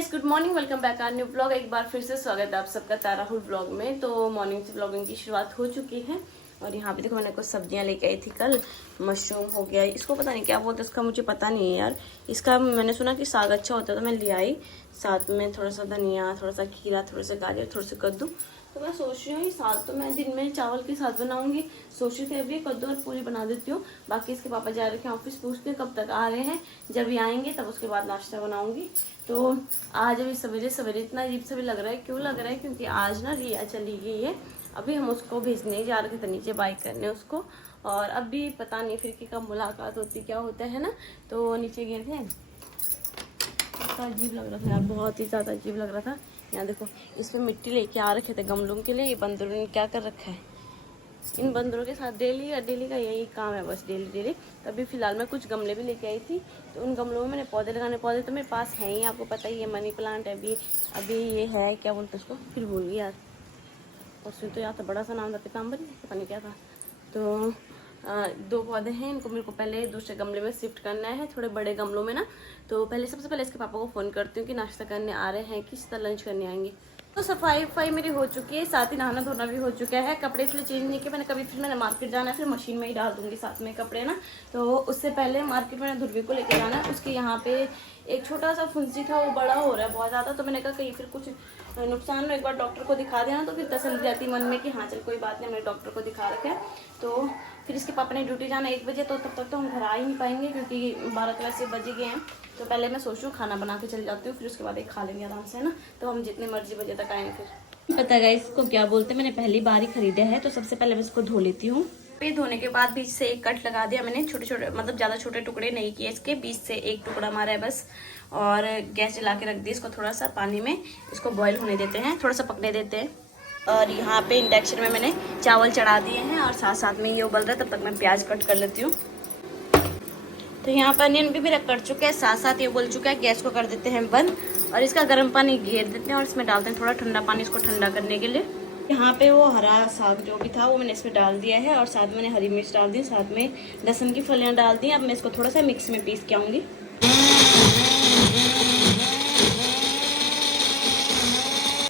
Good morning, welcome back our new blog. एक बार फिर से स्वागत है आप सबका ताराहुल ब्लॉग में। तो मॉर्निंग से ब्लॉगिंग की शुरुआत हो चुकी है और यहाँ पे देखो मैंने कुछ सब्जियां लेके आई थी कल। मशरूम हो गया, इसको पता नहीं क्या बोलते, इसका मुझे पता नहीं है यार। इसका मैंने सुना कि साग अच्छा होता है तो मैं ले आई। साथ में थोड़ा सा धनिया, थोड़ा सा खीरा, थोड़े से गाजर, थोड़े से कद्दू। तो मैं सोच रही हूँ ये साग तो मैं दिन में चावल के साथ बनाऊंगी। सोच रही थी अभी कद्दू और पूरी बना देती हूँ। बाकी इसके पापा जा रहे हैं ऑफिस, पूछते हैं कब तक आ रहे हैं। जब ये आएंगे तब उसके बाद नाश्ता बनाऊंगी। तो आज अभी सवेरे सवेरे इतना अजीब सा भी लग रहा है। क्यों लग रहा है? क्योंकि आज ना रिया चली गई है। अभी हम उसको भेजने जा रहे थे नीचे बाइक करने उसको, और अभी पता नहीं फिर कि कब मुलाकात होती क्या होता है ना। तो नीचे गए थे, तो अजीब लग रहा था यार, बहुत ही ज़्यादा अजीब लग रहा था। यहाँ देखो इसमें मिट्टी लेके आ रखे थे गमलों के लिए। ये बंदरों ने क्या कर रखा है, इन बंदरों के साथ डेली का यही काम है, बस डेली। तभी फिलहाल मैं कुछ गमले भी लेके आई थी। तो उन गमलों में मैंने पौधे लगाने, पौधे तो मेरे पास हैं ही, आपको पता ही है। मनी प्लांट है अभी ये है, क्या बोलते हैं उसको, फिर भूल गई यार। उसमें तो यार था बड़ा सा नाम था, पीताम्बरी पता नहीं क्या था। तो दो पौधे हैं, इनको मेरे को पहले दूसरे गमले में शिफ्ट करना है, थोड़े बड़े गमलों में ना। तो सबसे पहले इसके पापा को फ़ोन करती हूँ कि नाश्ता करने आ रहे हैं कि सीधा लंच करने आएंगे। तो सफाई मेरी हो चुकी है, साथ ही नहाना धोना भी हो चुका है। कपड़े इसलिए चेंज नहीं किए मैंने, फिर मैंने मार्केट जाना है, फिर मशीन में ही डाल दूंगी साथ में कपड़े ना। तो उससे पहले मार्केट में ध्रुवी को लेकर जाना है। उसके यहाँ पे एक छोटा सा फुंसी था, वो बड़ा हो रहा है बहुत ज़्यादा। तो मैंने कहा कहीं फिर कुछ नुकसान हो, एक बार डॉक्टर को दिखा देना, तो फिर तसल्ली रहती मन में कि हाँ चल कोई बात नहीं, हमने डॉक्टर को दिखा रखा है। तो फिर इसके पापा ने ड्यूटी जाना 1 बजे, तो तब तक तो हम घर आ ही नहीं पाएंगे क्योंकि 12 तो वैसे बज गए हैं। तो पहले मैं सोच रही हूँ खाना बना के चल जाती हूँ, फिर उसके बाद एक खा लेंगे आराम से ना। तो हम जितने मर्जी बजे तक आएँ फिर। पता है इसको क्या बोलते हैं, मैंने पहली बार ही खरीदा है। तो सबसे पहले मैं इसको धो लेती हूँ। फिर धोने के बाद बीच से एक कट लगा दिया मैंने, छोटे छोटे मतलब ज़्यादा छोटे टुकड़े नहीं किए इसके, बीच से एक टुकड़ा मारा है बस। और गैस जला के रख दी इसको, थोड़ा सा पानी में इसको बॉईल होने देते हैं, थोड़ा सा पकने देते हैं। और यहाँ पे इंडक्शन में मैंने चावल चढ़ा दिए हैं और साथ साथ में ये उबल रहा है, तब तक मैं प्याज कट कर लेती हूँ। तो यहाँ पर अनियन भी मेरा कट चुका है, साथ साथ ये उबल चुका है। गैस को कर देते हैं बंद और इसका गर्म पानी घेर देते हैं और इसमें डालते हैं थोड़ा ठंडा पानी, इसको ठंडा करने के लिए। यहाँ पे वो हरा साग जो भी था वो मैंने इसमें डाल दिया है और साथ में मैंने हरी मिर्च डाल दी, साथ में लहसुन की फलियाँ डाल दी। अब मैं इसको थोड़ा सा मिक्स में पीस के आऊँगी।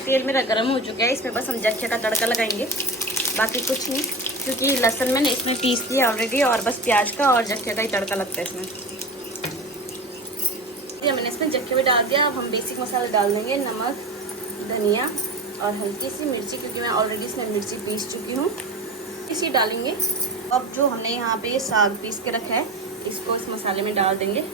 तेल मेरा गर्म हो चुका है, इसमें बस हम जख्या का तड़का लगाएंगे, बाकी कुछ नहीं, क्योंकि लहसुन मैंने इसमें पीस दिया ऑलरेडी और बस प्याज का और जख्या का ही तड़का लगता है इसमें। ये मैंने इसमें जख्या भी डाल दिया। अब हम बेसिक मसाले डाल देंगे, नमक, धनिया और हल्की सी मिर्ची, क्योंकि मैं ऑलरेडी इसमें मिर्ची पीस चुकी हूँ, इसी डालेंगे। अब जो हमने यहाँ पे साग पीस के रखा है इसको इस मसाले में डाल देंगे।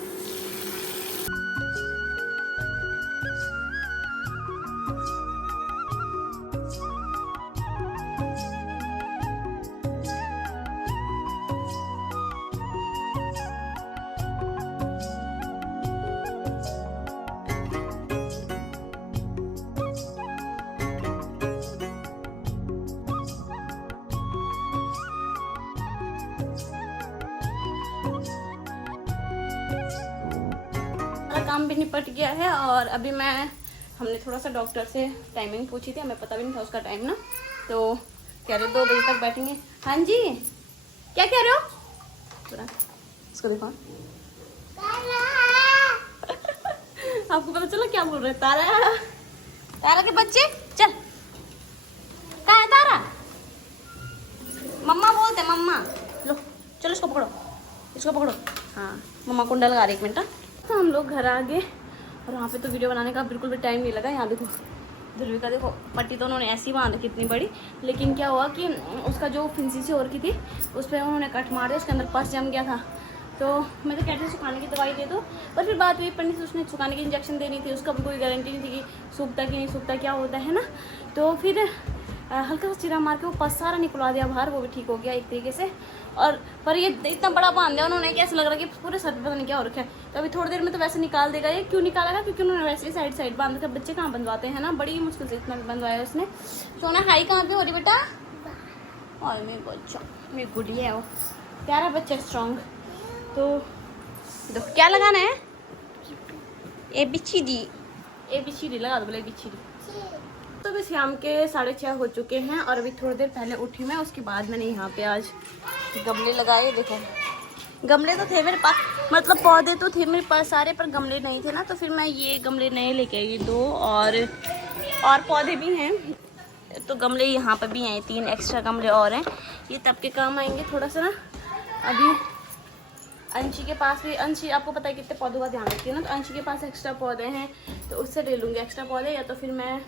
काम भी निपट गया है और अभी हमने थोड़ा सा डॉक्टर से टाइमिंग पूछी थी, हमें पता भी नहीं था उसका टाइम ना। तो कह रहे 2 बजे तक बैठेंगे। हाँ जी, क्या कह रहे हो? पूरा इसको देखो। आपको पता चला क्या बोल रहे हैं? तारा के बच्चे, चल कहाँ है तारा? मम्मा बोलते मम्मा। लो चलो इसको पकड़ो। हाँ मम्मा कुंडा लगा रही, 1 मिनट। तो हम लोग घर आ गए और वहाँ पे तो वीडियो बनाने का बिल्कुल भी टाइम नहीं लगा। यहाँ देखो ध्रुवी का, देखो पट्टी तो उन्होंने ऐसी बांध रखी इतनी बड़ी, लेकिन क्या हुआ कि उसका जो फिंसी सी हो रखी थी उस पर उन्होंने कट मार दिया, उसके अंदर पस जम गया था। तो मैं तो कहती थी सुखाने की दवाई दे दो, पर फिर बात हुई पंडित से, उसने सुखाने की इंजेक्शन देनी थी, उसका भी कोई गारंटी नहीं थी कि सूखता कि नहीं सूखता, क्या होता है ना। तो फिर हल्का सा चिरा मार के वो पस सारा निकलवा दिया बाहर, वो भी ठीक हो गया एक तरीके से। और पर ये इतना बड़ा बांध दिया उन्होंने कि ऐसा लग रहा है कि पूरे सर पे पता नहीं क्या हो रखा है। तो अभी थोड़ी देर में तो वैसे निकाल देगा। ये क्यों निकालेगा? क्योंकि उन्होंने वैसे ही साइड बांध कर, बच्चे कहाँ बंधवाते हैं ना, बड़ी मुश्किल से इतना बंधवाया उसने। सोना हाई कहाँ पे हो रही बेटा? और मेरे बच्चा, मेरी गुड़िया है वो, प्यारा बच्चा, स्ट्रॉन्ग। तो देखो क्या लगाना है, ABCD लगा दो, बोले ABCD। तो अभी शाम के 6:30 हो चुके हैं और अभी थोड़ी देर पहले उठी मैं। उसके बाद मैंने यहाँ पे आज गमले लगाए, देखो गमले तो थे मेरे पास, मतलब पौधे तो थे मेरे पास सारे, पर गमले नहीं थे ना, तो फिर मैं ये गमले नए लेके आई 2, और पौधे भी हैं, तो गमले यहाँ पर भी हैं 3 एक्स्ट्रा गमले और हैं, ये तब के काम आएंगे थोड़ा सा ना। अभी अंशी के पास भी, अंशी आपको पता है कितने पौधों का ध्यान रखती है ना, तो अंशी के पास एक्स्ट्रा पौधे हैं, तो उससे ले लूँगी एक्स्ट्रा पौधे, या तो फिर मैं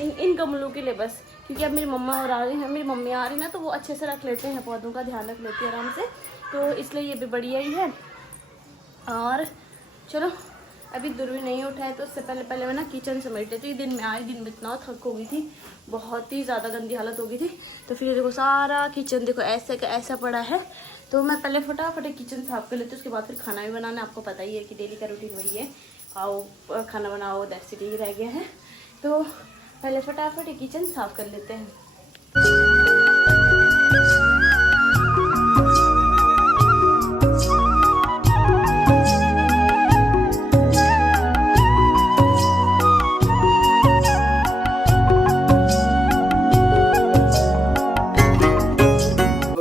इन गमलों के लिए बस, क्योंकि अब मेरी मम्मा और आ रही हैं, मेरी मम्मी आ रही ना, तो वो अच्छे से रख लेते हैं, पौधों का ध्यान रख लेती है आराम से, तो इसलिए ये भी बढ़िया ही है। और चलो अभी दूरबीन नहीं उठा है, तो उससे पहले मैं ना किचन समेट लेती थी। दिन में आई, दिन में इतना थक हो गई थी, बहुत ही ज़्यादा गंदी हालत हो गई थी, तो फिर देखो सारा किचन देखो ऐसे का ऐसा पड़ा है, तो मैं पहले फटाफट किचन साफ कर लेती हूँ, उसके बाद फिर खाना भी बनाना। आपको पता ही है कि डेली का रूटीन वही है, आओ खाना बनाओ, दैट्स इट, ही रह गया है, तो पहले फटाफट किचन साफ कर लेते हैं।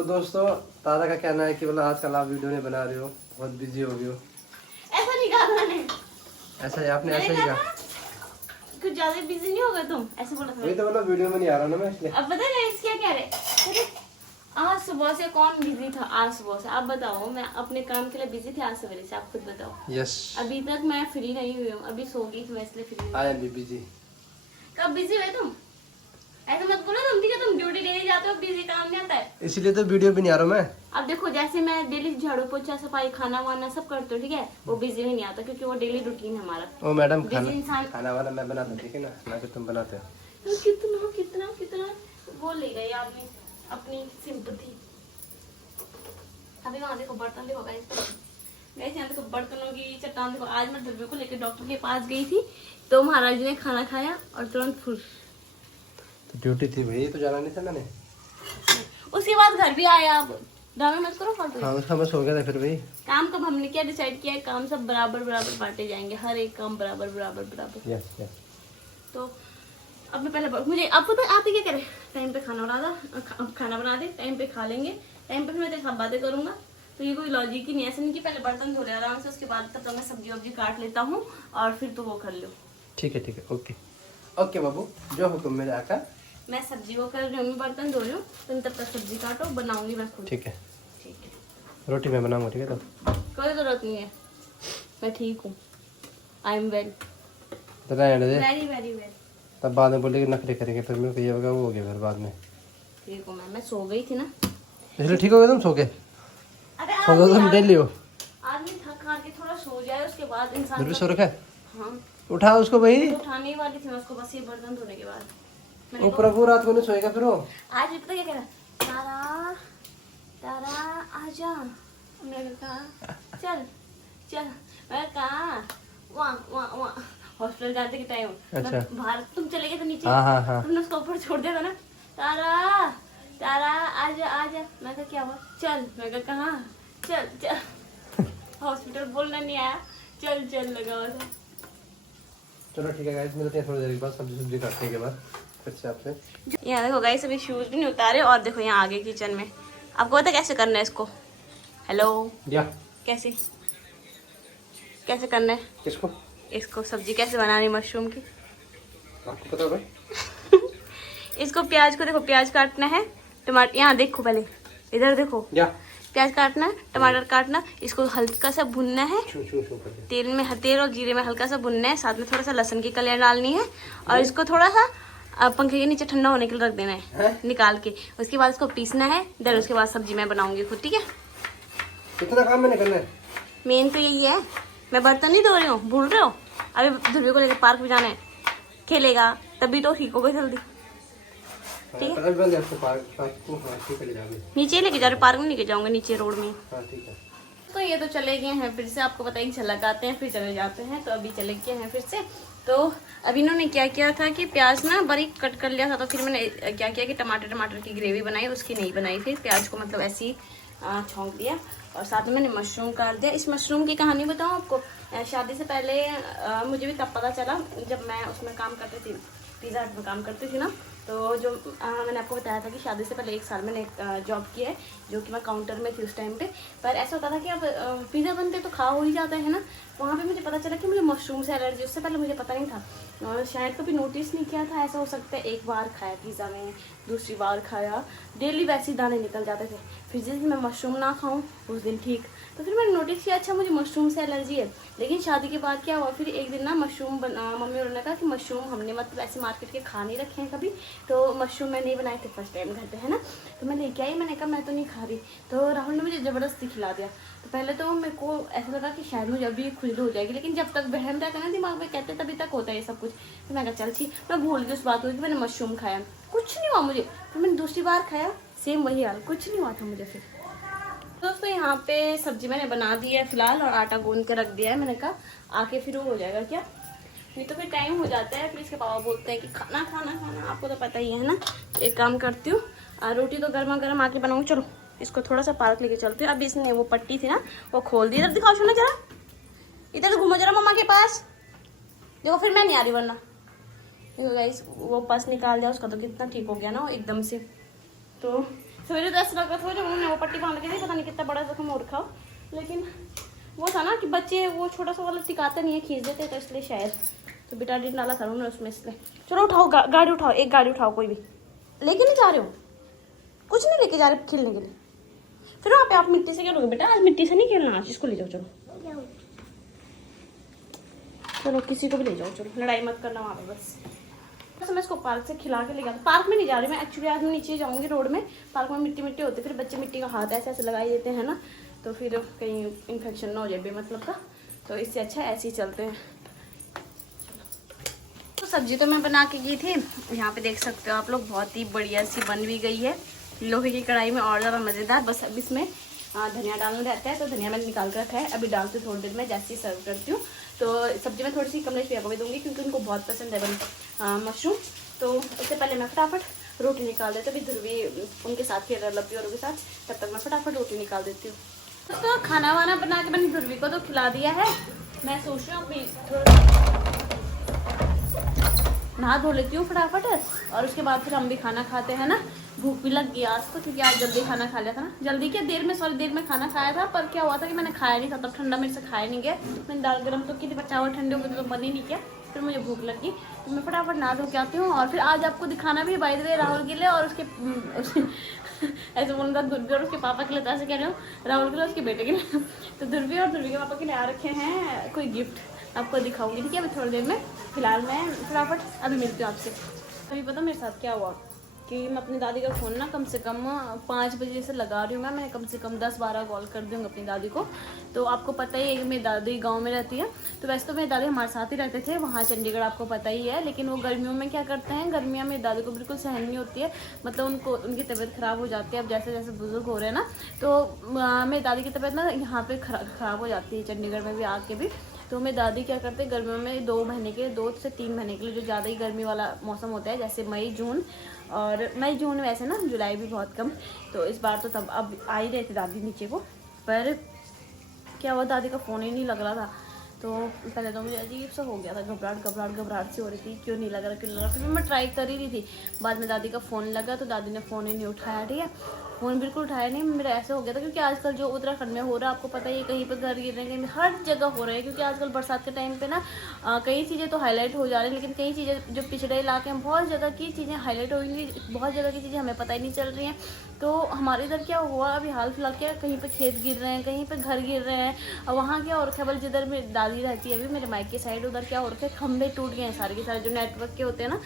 दोस्तों, तारा का कहना है कि मतलब आजकल आप वीडियो नहीं बना रहे हो, बहुत बिजी हो गई हो। ऐसा नहीं कहा मैंने, ऐसा ही आपने ऐसा ही कहा, कुछ ज्यादा बिजी नहीं होगा तुम, ऐसे बोला था। वही तो मतलब वीडियो में नहीं आ रहा ना मैं, इसलिए। अब पता है क्या कह रहे, आज सुबह से कौन बिजी था? आज सुबह से आप बताओ, मैं अपने काम के लिए बिजी थी आज सवेरे से, आप खुद बताओ। यस, अभी तक मैं फ्री नहीं हुई हूँ, अभी सो गई थी मैं, इसलिए free. I am be busy. कब बिजी हुए तुम? ऐसा मत बोलो तुम, ठीक है? तुम ड्यूटी लेने जाते हो, बिजी काम नहीं आता है, इसीलिए तो वीडियो भी नहीं आ रहा मैं। अब देखो जैसे मैं डेली झाड़ू पोछा सफाई खाना वाना सब करती हूँ, ठीक है, वो बिजी में नहीं आता, क्योंकि वो डेली रूटीन है हमारा। ओ मैडम, बिजी इंसान खाना वाला मैं बनाता, ठीक है ना, ना कि तुम बनाते हो। तो कितना कितना कितना वो ले गई आपने अपनी सिंपथी। अभी वहाँ देखो बर्तन देखो गाइस, यहाँ देखो बर्तनों की चट्टान देखो। आज मैं ध्रुव को लेकर डॉक्टर के पास गई थी, तो महाराज ने खाना खाया और तुरंत फुल। तो ड्यूटी थी भाई, तो जाना नहीं था मैंने। उसके बाद घर भी आया। आप ड्रामा मत करो फालतू। हाँ, उसका बस हो गया था फिर भाई। काम कब हमने क्या डिसाइड किया है, काम सब बराबर बराबर बांटे जाएंगे, हर एक काम बराबर बराबर बराबर। Yes yes. तो अब मैं पहले मुझे अब पता आप ही क्या करें, टाइम पे खाना बना दो, खाना बना दे, टाइम पे खा लेंगे, टाइम पे फिर मैं तेरे साथ बातें करूंगा, तो ये कोई लॉजिक ही नहीं है। ऐसे नहीं कि पहले बर्तन धो ले आराम से, उसके बाद तब तक मैं सब्जी वब्जी काट लेता हूँ और फिर तो वो कर लो। ठीक है ओके ओके बाबू, जो हुक्म मेरे आका। मैं सब्जी वो कर रही हूँ, मैं बर्तन धो रही हूँ, तुम तब तक सब्जी काटो, बनाऊंगी मैं खुद। ठीक है, ठीक है, रोटी मैं बनाऊंगा, ठीक है। तो कोई जरूरत नहीं है, मैं ठीक हूँ, I am well, very well. तब बाद में बोलेगी नखरे करेंगे, फिर मेरे को ये होगा वो हो गया, फिर बाद में ठीक हूँ मैं सो गई थी ना, इसलिए ठीक हो गया तुम सो के। अरे सो गए तुम डेली हो। आदमी थक हार के थोड़ा सो जाए, उसके बाद इंसान दूर भी सो रखा है। हाँ, उठा उसको भाई, उठाने ही वाली थी मैं उसको, बस ये बर्तन धोने के बाद। वो प्रभु रात को नहीं सोएगा फिर वो। आज भी पता क्या कह रहा, तारा तारा आजा, मैंने कहा चल चल, मैं कहा वहाँ हॉस्पिटल जाते के टाइम बाहर तुम चले गए तो नीचे, तुमने उसको ऊपर छोड़ दिया था ना, तारा तारा आजा आजा, मैं कहा क्या हुआ, चल, मैं कहा कहाँ, चल चल, हॉस्पिटल बोलना नहीं आया, चल चल लगा हुआ था। चलो ठीक है गाइस, मिलते हैं थोड़ी देर के बाद सब्जी काटने के बाद फिर से आपसे। यहाँ देखो गाइस, अभी शूज भी नहीं उतारे, और देखो यहाँ आगे किचन में, आपको पता कैसे करना है इसको? हेलो या कैसे कैसे करना है किसको? इसको सब्जी कैसे बनानी मशरूम की, आपको पता भाई? इसको प्याज को देखो, प्याज काटना है, टमाटर यहाँ देखो, पहले इधर देखो, या प्याज काटना है, टमाटर काटना, इसको हल्का सा भुनना है, तेल और जीरे में हल्का सा भुनना है, साथ में थोड़ा सा लहसुन की कलियां डालनी है, और इसको थोड़ा सा पंखे के नीचे ठंडा होने के लिए रख देना है, निकाल के। उसके बाद इसको पीसना है, देन उसके बाद सब्जी मैं बनाऊंगी खुद, ठीक है? कितना काम मैंने करना है? मेन तो यही है, मैं बर्तन नहीं धो रही हूँ, भूल रहे हो? अभी ध्रुव को लेकर पार्क भी जाना है, खेलेगा तभी तो ठीक होगा जल्दी, ठीक है? नीचे लेके जा रहे, पार्क में लेके जाऊंगा, नीचे रोड में। ठीक है। तो ये तो चले गए हैं फिर से, आपको पता है झलक आते हैं फिर चले जाते हैं, तो अभी चले गए हैं फिर से। तो अभी इन्होंने क्या किया था कि प्याज ना बारीक कट कर लिया था, तो फिर मैंने क्या किया कि टमाटर की ग्रेवी बनाई, उसकी नहीं बनाई, फिर प्याज को मतलब ऐसे ही छौंक दिया, और साथ में मैंने मशरूम काट दिया। इस मशरूम की कहानी बताऊँ आपको, शादी से पहले मुझे भी तब पता चला, जब मैं उसमें काम करती थी, पिज़्ज़ा हट में काम करती थी ना, तो जो मैंने आपको बताया था कि शादी से पहले 1 साल मैंने जॉब की है, जो कि मैं काउंटर में थी उस टाइम पे। पर ऐसा होता था कि अब पिज़्ज़ा बनते तो खा हो ही जाता है ना। वहाँ पे मुझे पता चला कि मुझे मशरूम से एलर्जी, उससे पहले मुझे पता नहीं था और शायद कभी नोटिस नहीं किया था। ऐसा हो सकता है 1 बार खाया पिज़्ज़ा में, दूसरी बार खाया, डेली वैसे ही दाने निकल जाते थे। फिर जिस दिन मैं मशरूम ना खाऊँ उस दिन ठीक। तो फिर मैंने नोटिस किया अच्छा मुझे मशरूम से एलर्जी है। लेकिन शादी के बाद क्या हुआ, फिर एक दिन ना मशरूम मम्मी और ने कहा कि मशरूम हमने मतलब ऐसे मार्केट के खा नहीं रखे हैं कभी, तो मशरूम मैं नहीं बनाए थे फर्स्ट टाइम घर पे, है ना। तो मैं लेके आई, मैंने कहा मैं तो नहीं खा रही। तो राहुल ने मुझे ज़बरदस्ती खिला दिया। तो पहले तो मेरे को ऐसा लगा कि शायद मुझे अभी खुजली हो जाएगी, लेकिन जब तक बहन रहता है ना दिमाग में, कहते तभी तक होता है ये सब कुछ। तो मैं कहा चल ठीक, मैं भूल गई उस बात को कि मैंने मशरूम खाया, कुछ नहीं हुआ मुझे। फिर मैंने दूसरी बार खाया, सेम वही हाल, कुछ नहीं हुआ था मुझे। फिर दोस्तों यहाँ पे सब्जी मैंने बना दी है फिलहाल और आटा गूंद के रख दिया है। मैंने कहा आके फिर वो हो जाएगा क्या, नहीं तो फिर टाइम हो जाता है। फिर इसके पापा बोलते हैं कि खाना खाना खाना, आपको तो पता ही है ना। एक काम करती हूँ, रोटी तो गर्मा गर्म आके बनाऊँ। चलो इसको थोड़ा सा पार्क लेके चलती हूँ। अभी इसने वो पट्टी थी ना वो खोल दी। इधर दिखाओ सुनो जरा, इधर घूमो जरा मम्मा के पास, देखो फिर मैं नहीं आ रही वरना। गाइस वो पर्स निकाल दिया उसका, तो कितना ठीक हो गया ना एकदम से। तो सवेरे 10 लगा था जब उन्होंने वो पट्टी बांध के दी, पता नहीं कितना बड़ा जख्म हो रखा हो। लेकिन वो था ना कि बच्चे वो छोटा सा वाला टिकाते नहीं है, खींच देते, तो इसलिए शायद तो बिटाडीन डाला था उन्होंने उसमें, इसलिए। चलो उठाओ गाड़ी उठाओ, एक गाड़ी उठाओ, कोई भी लेके नहीं जा रहे हो, कुछ नहीं लेके जा रहे खेलने के लिए। फिर वहाँ पे आप मिट्टी से खेलोगे बेटा, आज मिट्टी से नहीं खेलना, आज इसको ले जाओ। चलो चलो किसी को भी ले जाओ, चलो लड़ाई मत करना वहाँ पे बस। मैं इसको पार्क से खिला के ले गया। पार्क में नहीं जा रही मैं एक्चुअली, आज मैं नीचे जाऊंगी रोड में। पार्क में मिट्टी मिट्टी होती है, फिर बच्चे मिट्टी का हाथ ऐसे ऐसे लगाई देते हैं ना, तो फिर कहीं इन्फेक्शन ना हो जाए बेमतलब का। तो इससे अच्छा ऐसे ही चलते हैं। तो सब्जी तो मैं बना के की थी, यहाँ पे देख सकते हो आप लोग, बहुत ही बढ़िया सी बन भी गई है लोहे की कढ़ाई में, और ज़्यादा मज़ेदार। बस अब इसमें धनिया डालना रहता है, तो धनिया मैंने निकाल कर रखा है, अभी डालती हूँ थोड़ी देर में जैसे ही सर्व करती हूँ। तो सब्जी में थोड़ी सी कमलेश भैया को भी दूँगी क्योंकि उनको बहुत पसंद है मशरूम। तो उससे पहले मैं फटाफट रोटी निकाल देती हूँ। अभी ध्रुवी उनके साथ खेल रहा है लब्बी औरों के साथ, तब तक मैं फटाफट रोटी निकाल देती हूँ। तो खाना वाना बना के मैंने ध्रुवी को तो खिला दिया है। मैं सोच रही हूँ अभी थोड़ा नहा धो लेती हूँ फटाफट, और उसके बाद फिर हम भी खाना खाते हैं ना। भूख भी लग गई आज तो, क्योंकि आज जल्दी खाना खा लिया था ना, जल्दी क्या देर में, सॉरी देर में खाना खाया था। पर क्या हुआ था कि मैंने खाया नहीं था, तब ठंडा मेरे से खाया नहीं गया। मैंने दाल गर्म तो की थी पर चावल ठंडे हो गए तो बन ही नहीं किया। फिर मुझे भूख लगी तो मैं फटाफट नहा धो के आती हूँ। और फिर आज आपको दिखाना भी बाय द वे राहुल के लिए और उसके ऐसे बोलूँगा ध्रुवी और उसके पापा के लिए, तो ऐसे कह रहे हो राहुल के लिए उसके बेटे के लिए। तो ध्रुवी और ध्रुवी के पापा के लिए आ रखे हैं कोई गिफ्ट, आपको दिखाऊंगी ठीक है अभी थोड़ी देर में। फिलहाल मैं फटाफट अभी मिलती हूँ आपसे। अभी पता मेरे साथ क्या हुआ कि मैं अपनी दादी का फ़ोन ना कम से कम 5 बजे से लगा रही हूँ। मैं कम से कम 10-12 कॉल कर दूँगी अपनी दादी को। तो आपको पता ही है कि मेरी दादी गांव में रहती है। तो वैसे तो मेरी दादी हमारे साथ ही रहते थे वहाँ चंडीगढ़, आपको पता ही है। लेकिन वो गर्मियों में क्या करते हैं, गर्मियों में दादी को बिल्कुल सहन नहीं होती है, मतलब उनको उनकी तबीयत ख़राब हो जाती है। अब जैसे जैसे बुजुर्ग हो रहे हैं ना, तो मेरी दादी की तबीयत ना यहाँ पर ख़राब हो जाती है, चंडीगढ़ में भी आके भी। तो मेरी दादी क्या करते हैं गर्मियों में 2 महीने के, 2 से 3 महीने के लिए, जो ज़्यादा ही गर्मी वाला मौसम होता है जैसे मई जून, और मई जून वैसे ना, जुलाई भी बहुत कम। तो इस बार तो तब अब आ ही रहे थे दादी नीचे को, पर क्या हुआ दादी का फ़ोन ही नहीं लग रहा था। तो पहले तो मुझे अजीब सा हो गया था, घबराहट सी हो रही थी, क्यों नहीं लग रहा। फिर मैं ट्राई कर ही रही थी, बाद में दादी का फ़ोन लगा तो दादी ने फ़ोन ही नहीं उठाया, ठीक है, फ़ोन बिल्कुल उठाया नहीं। मेरा ऐसा हो गया था क्योंकि आजकल जो उत्तराखंड में हो रहा है आपको पता ही है, कहीं पर घर गिर रहे हैं, कहीं हर जगह हो रहा है। क्योंकि आजकल बरसात के टाइम पे ना कई चीज़ें तो हाईलाइट हो जा रही हैं, लेकिन कई चीज़ें जो पिछड़े इलाके हैं बहुत जगह की चीज़ें हाईलाइट होंगी, बहुत जगह की चीज़ें हमें पता ही नहीं चल रही हैं। तो हमारे इधर क्या हुआ अभी हाल फिलहाल, क्या कहीं पे खेत गिर रहे हैं, कहीं पे घर गिर रहे हैं। और वहाँ क्या और खबर, जिधर मेरी दादी रहती है अभी मेरे मायके साइड, उधर क्या हो रखा है, खंभे टूट गए हैं सारे के सारे, जो नेटवर्क के होते हैं ना,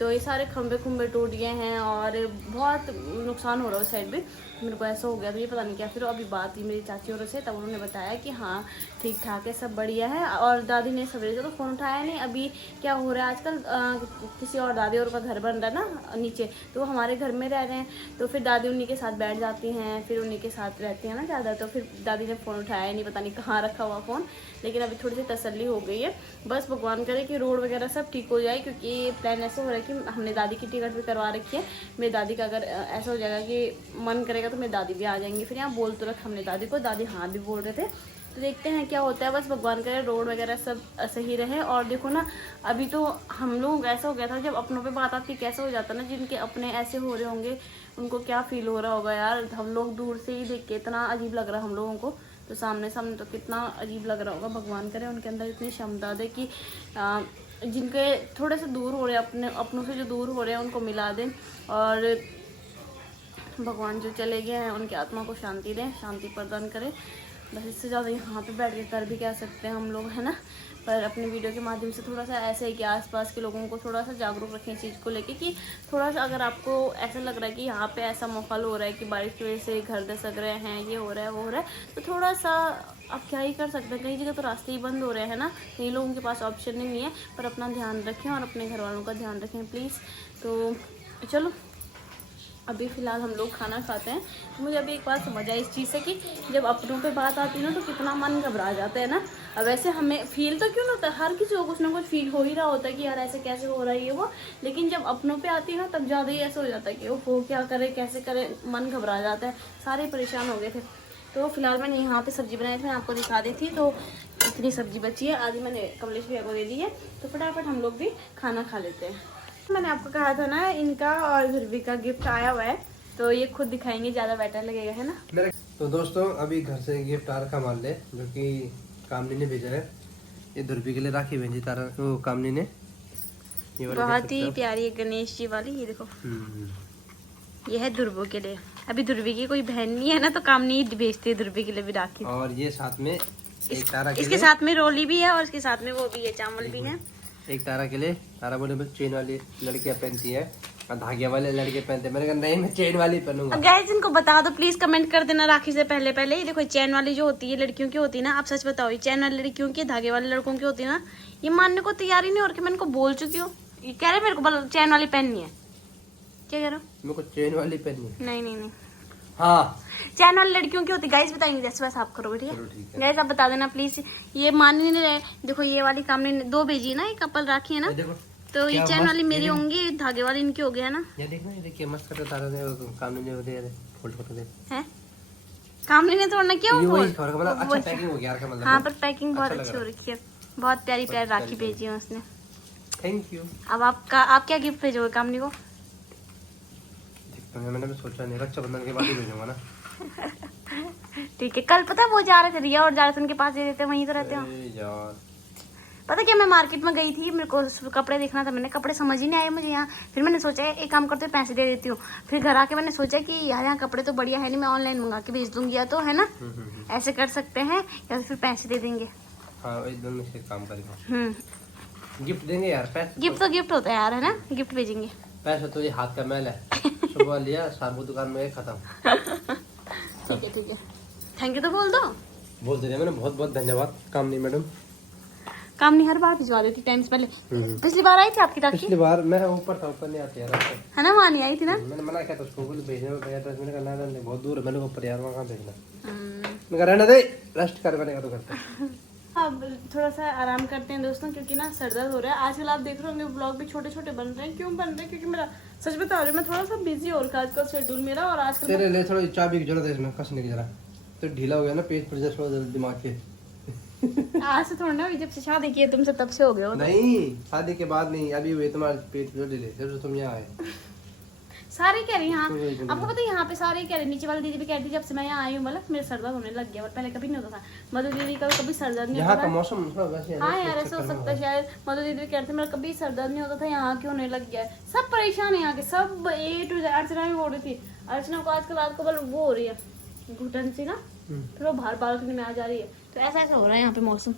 तो ये सारे खंभे टूट गए हैं और बहुत नुकसान हो रहा है उस साइड भी। मेरे को ऐसा हो गया तो ये पता नहीं क्या। फिर अभी बात हुई मेरी चाची और से, तब उन्होंने बताया कि हाँ ठीक ठाक है, सब बढ़िया है। और दादी ने सवेरे से तो फ़ोन उठाया नहीं। अभी क्या हो रहा है आजकल, किसी और दादी और का घर बन रहा है ना नीचे, तो वो हमारे घर में रह रहे हैं, तो फिर दादी उन्हीं के साथ बैठ जाती हैं, फिर उन्हीं के साथ रहती हैं ना ज़्यादा। तो फिर दादी ने फ़ोन उठाया नहीं, पता नहीं कहाँ रखा हुआ फ़ोन। लेकिन अभी थोड़ी सी तसल्ली हो गई है, बस भगवान करे कि रोड वगैरह सब ठीक हो जाए। क्योंकि प्लान ऐसा हो रहा है कि हमने दादी की टिकट भी करवा रखी है। मेरी दादी का अगर ऐसा हो जाएगा कि मन करेगा तो मेरी दादी भी आ जाएंगी। फिर यहाँ बोल तो रखा हमने दादी को, दादी हाँ भी बोल रहे थे। तो देखते हैं क्या होता है। बस भगवान करे रोड वगैरह सब सही रहे। और देखो ना, अभी तो हम लोग ऐसा हो गया था, जब अपनों पे बात आती कैसा हो जाता ना, जिनके अपने ऐसे हो रहे होंगे उनको क्या फील हो रहा होगा यार। हम लोग दूर से ही देख के इतना अजीब लग रहा है हम लोगों को, तो सामने सामने तो कितना अजीब लग रहा होगा। भगवान करे उनके अंदर इतनी क्षमता दे कि जिनके थोड़े से दूर हो रहे हैं, अपनों से जो दूर हो रहे हैं उनको मिला दें। और भगवान जो चले गए हैं उनकी आत्मा को शांति दें, शांति प्रदान करें। बस इससे ज़्यादा यहाँ पे बैठ के कर भी कह सकते हैं हम लोग, है ना। पर अपने वीडियो के माध्यम से थोड़ा सा ऐसे है कि आसपास के लोगों को थोड़ा सा जागरूक रखें इस चीज़ को लेके, कि थोड़ा सा अगर आपको ऐसा लग रहा है कि यहाँ पे ऐसा माहौल हो रहा है कि बारिश की वजह से घर दसक रहे हैं, ये हो रहा है वो हो रहा है, तो थोड़ा सा आप क्या ही कर सकते हैं। कई जगह तो रास्ते ही बंद हो रहे हैं ना, कई लोगों के पास ऑप्शन नहीं है। पर अपना ध्यान रखें और अपने घर वालों का ध्यान रखें प्लीज़। तो चलो अभी फ़िलहाल हम लोग खाना खाते हैं। मुझे अभी एक बात समझ आई इस चीज़ से कि जब अपनों पे बात आती है ना तो कितना मन घबरा जाता है ना। अब वैसे हमें फील तो क्यों नहीं होता, हर किसी को कुछ ना कुछ फील हो ही रहा होता है कि यार ऐसे कैसे हो रहा है ये वो, लेकिन जब अपनों पे आती है ना तब ज़्यादा ही ऐसा हो जाता है कि वो क्या करे कैसे करे, मन घबरा जाता है। सारे परेशान हो गए थे। तो फिलहाल मैंने यहाँ पे सब्जी बनाई थी, मैं आपको दिखा दी थी। तो इतनी सब्जी बची है, आधी मैंने कमलेश भैया को दे दी है। तो फटाफट हम लोग भी खाना खा लेते हैं। मैंने आपको कहा था ना इनका और ध्रुवी का गिफ्ट आया हुआ है, तो ये खुद दिखाएंगे, ज़्यादा बेटर लगेगा, है ना। तो दोस्तों अभी घर से गिफ्ट आ रखा मान ले, जो कि कामनी ने भेजा है। ये ध्रुवी के लिए राखी भेजी तारा वो कामनी ने। ये वाली बहुत ही प्यारी है गणेश जी वाली, ये देखो। ये है ध्रुवो के लिए। अभी ध्रुवी की कोई बहन नहीं है ना, तो कामनी भेजती है ध्रुवी के लिए भी राखी। और ये साथ में एक तारा के इसके साथ में रोली भी है और इसके साथ में वो भी है, चावल भी है। एक तारा के लिए, तारा बोले चेन वाली लड़कियां पहनती है और धागे वाले लड़के पहनते हैं। मैंने कहा नहीं मैं चेन वाली पहनूंगा। अब गाइस इनको बता दो प्लीज, कमेंट कर देना राखी से पहले पहले। ये देखो चैन वाली जो होती है लड़कियों की होती है ना, आप सच बताओ, ये चैन वाली लड़कियों की, धागे वाले लड़कों की होती है ना, ये मानने को तैयार ही नहीं। और मैं इनको बोल चुकी हूँ, ये कह रहे मेरे को चैन वाली पहननी है। क्या कह रहे हो? मेरे को चेन वाली पहननी है। नहीं हाँ चैन वाली लड़कियों की होती है। गाइस बताएंगे जैसे वैसे आप करोगे, ठीक है। गाइस आप बता देना प्लीज। ये मान नहीं रहे। देखो ये वाली कामनी ने 2 भेजी है ना, एक कपल राखी है ना, तो ये चैन वाली मेरी होंगी, धागे वाली इनकी हो गया है ना। ये देखो, ये देखिए मस्त करता तारा ने कामनी ने दे फोल्ड करके दे है। कामनी ने तोड़ना क्या ये वही थोड़ा मतलब अच्छा पैकिंग हो गया यार का मतलब। हाँ पर पैकिंग बहुत अच्छी हो रखी है, बहुत प्यारी प्यारी राखी भेजी है उसने। Thank you. अब आप क्या गिफ्ट भेजोगे कामनी को? मैंने भी सोचा नहीं, रक्षाबंधन के बाद ही भेजूंगा ना। ठीक है। कल पता है वो जा रहे थे, रिया और जा रहे थे, उनके पास दे देते, वहीं तो रहते हो यार। पता क्या, मैं मार्केट में गई थी, मेरे को कपड़े देखना था, मैंने कपड़े समझ ही नहीं आए मुझे यहाँ। फिर मैंने सोचा एक काम करते पैसे दे देती हूँ। फिर घर आके मैंने सोचा कि यार यहाँ कपड़े तो बढ़िया है नहीं, मैं ऑनलाइन मंगा के भेज दूंगी, या तो है ना ऐसे कर सकते हैं, या फिर पैसे दे देंगे। हाँ एकदम में से काम करेंगे। गिफ्ट देंगे यार, पैसे गिफ्ट तो गिफ्ट होता है यार, है ना, गिफ्ट भेजेंगे। पैसे तो ये हाथ का मैल है। सुबह लिया शाम को दुकान में खत्म। ठीक है। थैंक यू तो बोल दो। बोल दे रहे मैंने, बहुत बहुत धन्यवाद कामनी मैडम। कामनी हर बार भिजवा देती टाइम से पहले। पिछली बार आई थी आपकी राखी? पिछली बार मैं ऊपर था, ऊपर नहीं आती यार, है ना, वहाँ नहीं आई थी ना। मैंने मना किया था उसको, भेजने में भैया तो मैंने कहा नहीं बहुत दूर है, मैंने ऊपर यार वहाँ कहाँ भेजना। मैं कह रहने दे, रेस्ट कर, मैंने कहा तो करते। अब थोड़ा सा आराम करते हैं दोस्तों, क्योंकि ना सर दर्द हो रहा है। आजकल आप देख रहे होंगे ब्लॉग भी छोटे छोटे बन रहे हैं। क्यों बन रहे हैं? क्योंकि मेरा सच बता रही हूँ, मैं थोड़ा सा बिजी हो रखा आजकल शेड्यूल मेरा। और आजकल तेरे लिए थोड़ी चाबी की जरूरत है इसमें कसने की, जरा तो ढीला हो गया ना पेट पर, थोड़ा दिमाग के। आज से थोड़ा ना, जब से शादी की है तुमसे तब से हो गया हो। नहीं शादी के बाद नहीं, अभी हुए तुम्हारे पेट जो ढीले जब से तुम यहाँ आए। सारे कह रही हैं, हाँ आपको पता है यहाँ पे सारे कह रहे, नीचे वाली दीदी भी कहती है जब से मैं यहाँ आई हूँ, मतलब मेरा सर दर्द होने लग गया, और पहले कभी नहीं होता था। मधु दीदी का कभी सर दर्द नहीं यहाँ होता का था। मौसम थोड़ा वैसे है। हाँ यार ऐसा हो सकता है शायद। मधु दीदी भी कहते मेरा कभी सर दर्द नहीं होता था, यहाँ क्यों होने लग गया है। सब परेशान है यहाँ के, सब A to Z। अर्चना भी बोल रही थी, अर्चना को आजकल रात को बल वो हो रही है घुटन सी ना, फिर वो बाहर बालकनी में आ जा रही है। तो ऐसा ऐसा हो रहा है यहाँ पे मौसम।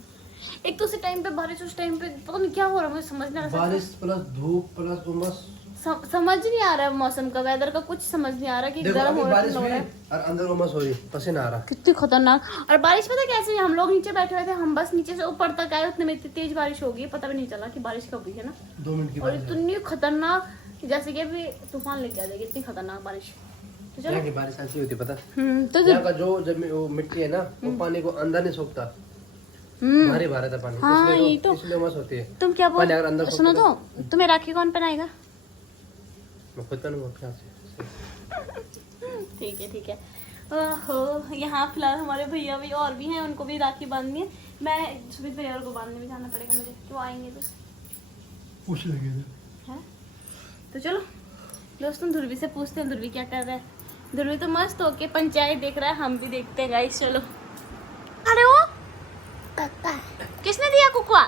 एक तो उस टाइम पे बारिश, उस टाइम पे पता नहीं क्या हो रहा है, मुझे समझ नहीं आ रहा। बारिश प्लस धूप प्लस उमस, समझ नहीं आ रहा है मौसम का, वेदर का कुछ समझ नहीं आ रहा कि गर्म हो रहा है और अंदर उमस हो रही, पसीना आ रहा। कितनी खतरनाक। और बारिश पता कैसे, हम लोग नीचे बैठे हुए थे, हम बस नीचे से ऊपर तक आए, उतने में इतनी तेज बारिश होगी, पता भी नहीं चला कि बारिश कब हुई है ना। 2 मिनट की और इतनी खतरनाक, जैसे कि अभी तूफान लेके आ जाएगी, इतनी खतरनाक बारिश। तो यहाँ की बारिश ऐसी होती पता, तो यहाँ का जो जब वो मिट्टी है ना, वो पानी को अंदर नहीं सोखता, भारी भारी था पानी। हाँ यही तो, इसलिए उमस होती है। तुम क्या बोल, अगर अंदर सुनो तो, तुम्हें राखी कौन पहनाएगा? मैं खुद पहनूंगा क्या से। ठीक है। ओहो, यहाँ फिलहाल हमारे भैया भी और भी हैं, उनको भी राखी बांधनी है। मैं सुमित भैया को बांधने में जाना पड़ेगा मुझे, तो आएंगे तो पूछ लेंगे है। तो चलो दोस्तों, ध्रुवी से पूछते हैं ध्रुवी क्या कर रहा है। ध्रुवी तो मस्त होके पंचायत देख रहा है, हम भी देखते हैं गाइस। चलो। अरे वो किसने दिया कुकुआ?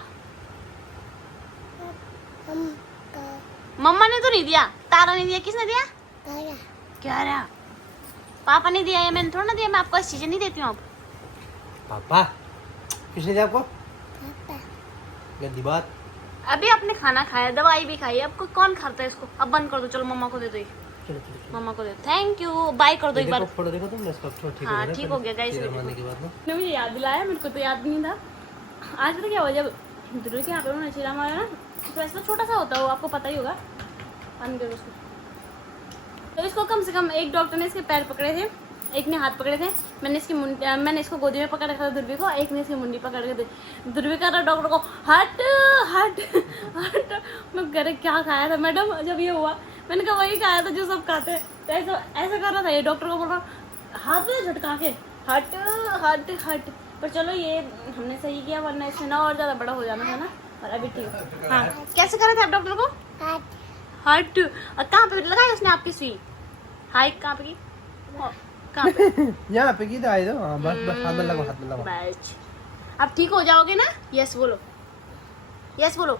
मम्मा ने तो नहीं दिया, तारा ने दिया। किसने दिया? क्या रहा? पापा ने दिया या मैंने थोड़ा ना दिया। मैं आपको ऐसी चीजें नहीं देती हूँ। अब पापा किसने दिया आपको? गंदी बात। अभी आपने खाना खाया, दवाई भी खाई, अब कौन खाता है इसको? अब बंद कर दो। चलो मम्मा को दे दो ये। चलो चलो मम्मा को दे। थैंक यू, बाय कर दो एक बार। फोटो देखो तुम, इसका ठीक हाँ ठीक हो गया गाइस। मारने के बाद ना मुझे याद दिलाया, मेरे को तो याद नहीं था। आज पता क्या हुआ, जब ध्रुव के यहाँ पे उन्होंने चिरा मारा ना, तो ऐसा छोटा सा होता है वो, आपको पता ही होगा। बंद करो उसको। तो इसको कम से कम एक डॉक्टर ने इसके पैर पकड़े थे, एक ने हाथ पकड़े थे। मैंने इसको गोदी में पकड़ रखा था ध्रुवी को, एक ने इसकी मुंडी पकड़ के थे। ध्रुवी कर रहा डॉक्टर को, हट हट हट। मैं कह रहा क्या खाया था मैडम जब ये हुआ? मैंने कहा वही खाया था जो सब खाते हैं। तो ऐसा कर रहा था ये, डॉक्टर को बोल रहा हाथ में झटका के हट हट हट। पर चलो ये हमने सही किया, वरना इससे ना और ज्यादा बड़ा हो जाना था ना। और अभी ठीक। हाँ कैसे कर रहे थे आप डॉक्टर को? हट। और कहाँ पे लगाई उसने आपकी सुई? हाई कहाँ पे की? कहाँ पे? यहाँ पे की दवाई दो। हाँ बस बस, हाथ में लगाओ, हाथ में लगाओ। बस अब ठीक हो जाओगे ना? यस बोलो, यस बोलो।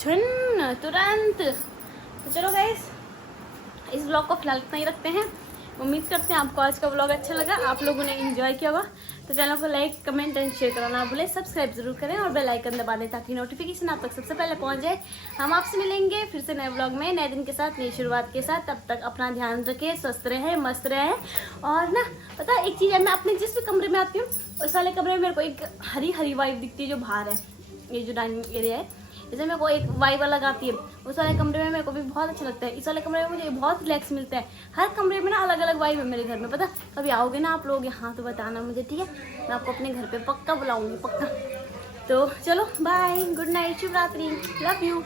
छुन तुरंत। तो चलो गाइस, इस ब्लॉग को फिलहाल इतना ही रखते हैं। उम्मीद करते हैं आपको आज का ब्लॉग अच्छा लगा, आप लोगों ने एंजॉय किया होगा। तो चैनल को लाइक कमेंट एंड शेयर करना ना भूलें, सब्सक्राइब जरूर करें और बेल आइकन दबा दें ताकि नोटिफिकेशन आप तक सबसे पहले पहुंच जाए। हम आपसे मिलेंगे फिर से नए ब्लॉग में, नए दिन के साथ, नई शुरुआत के साथ। तब तक अपना ध्यान रखें, स्वस्थ रहें, मस्त रहें। और ना पता है एक चीज़ है, मैं अपने जिस भी कमरे में आती हूँ उस वाले कमरे में मेरे को एक हरी हरी वाइब दिखती है जो बाहर है, ये जो डाइनिंग एरिया है, जैसे मेरे को एक वाइब अलग आती है। उस वाले कमरे में मेरे को भी बहुत अच्छा लगता है। इस वाले कमरे में मुझे बहुत रिलैक्स मिलता है। हर कमरे में ना अलग अलग वाइब है मेरे घर में। पता कभी आओगे ना आप लोग यहाँ तो बताना मुझे, ठीक है? मैं आपको अपने घर पे पक्का बुलाऊंगी, पक्का। तो चलो बाय, गुड नाइट, शुभ रात्रि, लव यू।